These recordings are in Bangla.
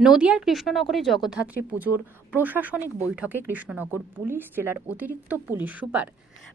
নদিয়ার কৃষ্ণনগরে জগদ্ধাত্রী পুজোর প্রশাসনিক বৈঠকে কৃষ্ণনগর পুলিশ জেলার অতিরিক্ত পুলিশ সুপার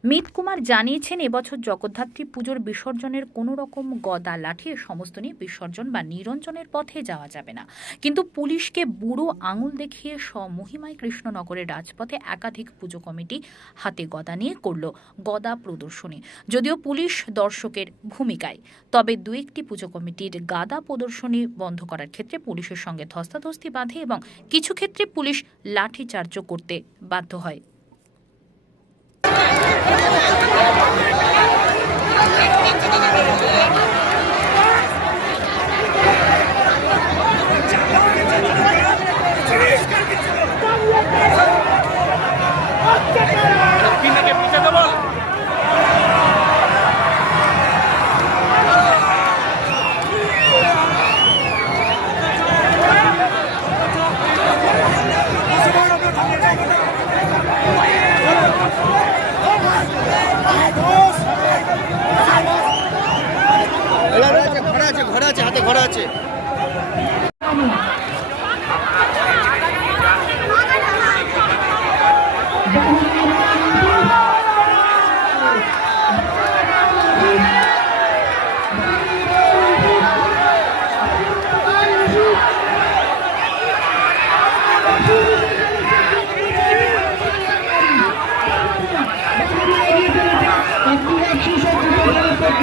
মিত কুমার জানিয়েছেন, এবছর জগদ্ধাত্রী পুজোর বিসর্জনের কোনো রকম গদা লাঠি সমস্ত নিয়ে বিসর্জন বা নিরঞ্জনের পথে যাওয়া যাবে না। কিন্তু পুলিশকে বুড়ো আঙুল দেখিয়ে স্বমহিমায় কৃষ্ণনগরের রাজপথে একাধিক পুজো কমিটি হাতে গদা নিয়ে করল গদা প্রদর্শনী। যদিও পুলিশ দর্শকের ভূমিকায়, তবে দু একটি পুজো কমিটির গাদা প্রদর্শনী বন্ধ করার ক্ষেত্রে পুলিশের সঙ্গে ধস্তাধস্তি বাঁধে এবং কিছু ক্ষেত্রে পুলিশ লাঠিচার্জ করতে বাধ্য হয়।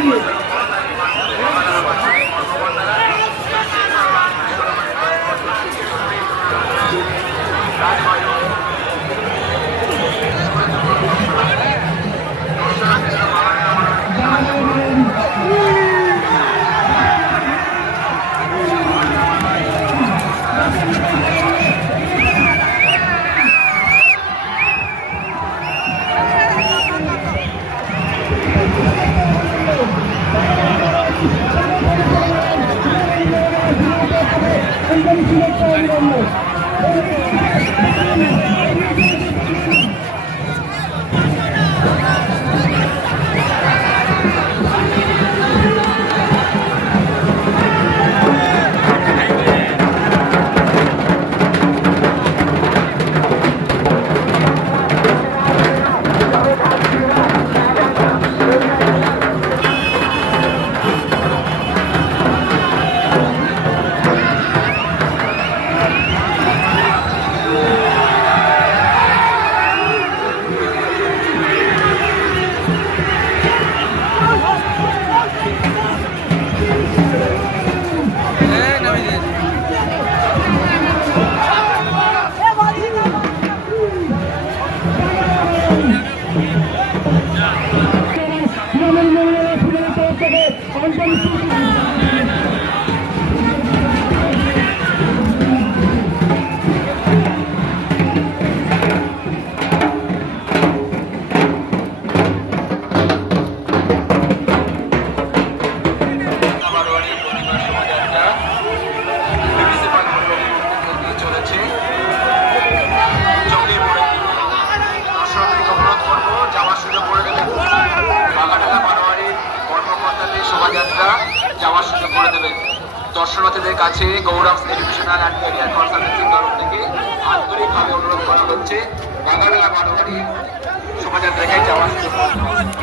you. বারোয়ারি করে দেবে দর্শনার্থীদের কাছে গৌরব এডুকেশনাল অ্যান্ড ক্যারিয়ার কনসালটেন্সির তরফ থেকে আন্তরিকভাবে অনুরোধ করা হচ্ছে বাঙালি আর বাড়ি সমাজের দেখায় যাওয়া